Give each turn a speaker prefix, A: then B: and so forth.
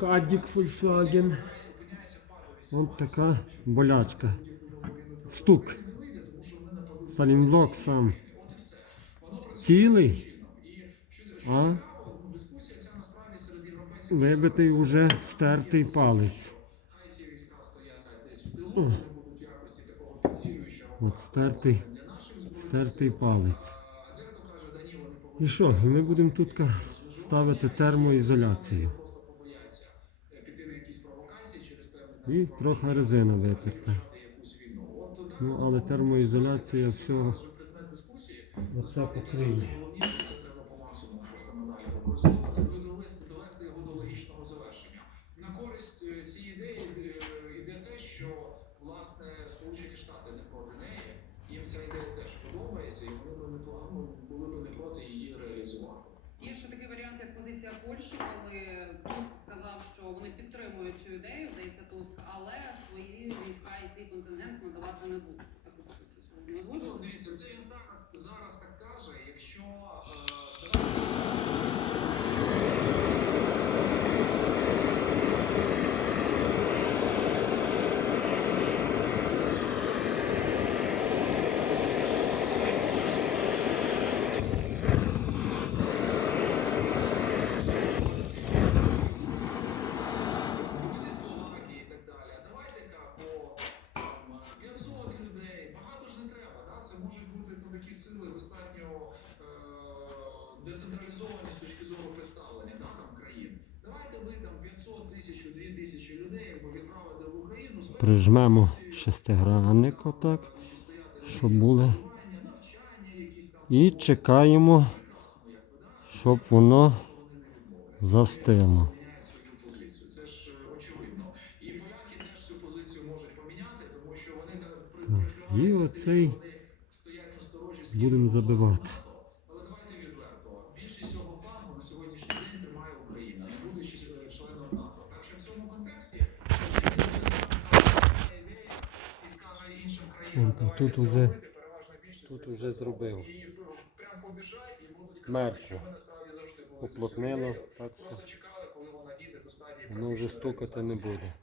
A: Кадік Volkswagen. От така болячка. Стук. Салімблок сам. Цілий. А вибитий уже стертий палець. О. От стертий, стертий палець. І що? Ми будемо тут ставити термоізоляцію. І трохи резина витерта. Ну, але термоізоляція всього оце покриє.
B: власне Сполучені Штати не проти неї. Їм ця ідея теж подобається, і вони б не
C: Туск сказав, що вони підтримують цю ідею, здається Туск, але свої війська і свій контингент надавати не будуть.
A: Прижмемо шестигранник отак, щоб були. І чекаємо, щоб воно
B: Вони не відмовляться.
A: застигло.
B: Міняють насправді
A: уже тут уже зробив. Мерку
B: ідею.
A: так що воно вже стукати не буде.